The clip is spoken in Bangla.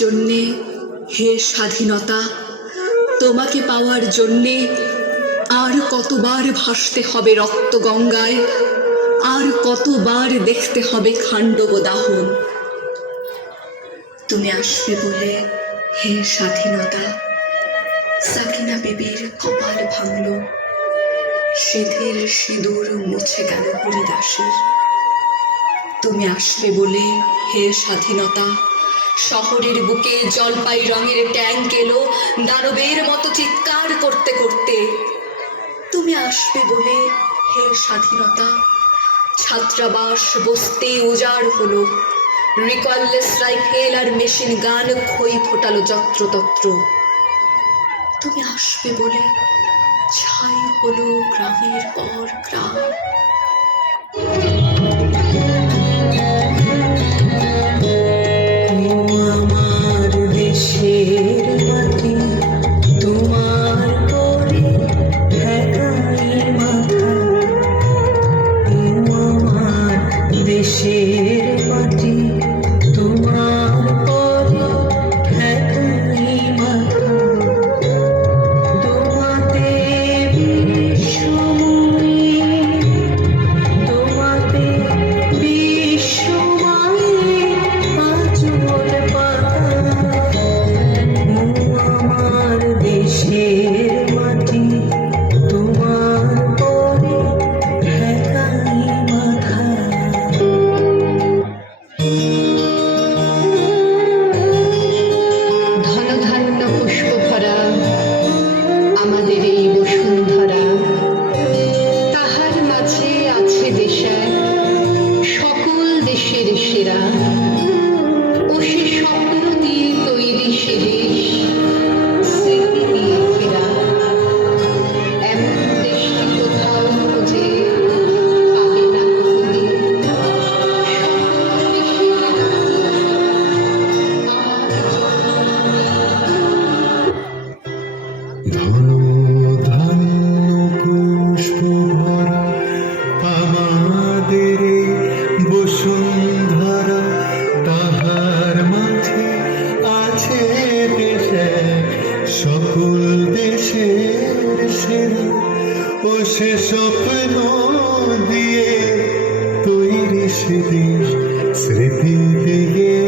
জন্যে হে স্বাধীনতা, তোমাকে পাওয়ার জন্যে আর কতবার ভাসতে হবে রক্ত গঙ্গায়, আর কতবার দেখতে হবে খাণ্ডব দাহন। তুমি আসবে বলে হে স্বাধীনতা, সাকিনা বিবির কপাল ভাঙল, সিঁথির সিঁদুর মুছে গেল হরিদাসের। তুমি আসবে বলে হে স্বাধীনতা, শহরের বুকে জলপাই রঙের ট্যাঙ্ক এলো দানবের মতো চিৎকার করতে করতে। তুমি আসবে বলে হে স্বাধীনতা, ছাত্রাবাস বস্তি উজাড় হলো, রিকয়েললেস রাইফেল আর মেশিন গান খই ফোটালো যত্রতত্র। তুমি আসবে বলে ছাই হলো গ্রামের পর গ্রাম। আমার দেশের মাটি তোমার পরে ঠেকাই মাথা, আমার দেশের মাটি তোমার পরে ঠেকাই মাথা। তোমাতে বিশ্বময়ে, তোমাতে বিশ্বময়ে আঁচল পাতা, আমার দেশের মাটি তোমার পরে ঠেকাই মাথা। ধনধান্য পুষ্প ভরা আমাদের এই বসুন্ধরা, তাহার মাঝে আছে দেশায় সকল দেশের সেরা, ও সে স্বপ্ন দিয়ে তৈরি সে দেশ, স্মৃতি দিয়ে ফেরা। এমন দেশটি কোথাও খুঁজে পাবে না কোনোদিন। সকল দেশের ধন ধান্য পুষ্প ভরা আমাদের বসুন্ধরা, তাহার মাঝে আছে দেশে সকল দেশের সেরা, ও সে স্বপ্ন দিয়ে তৈরি সে দেশ, স্মৃতি দিয়ে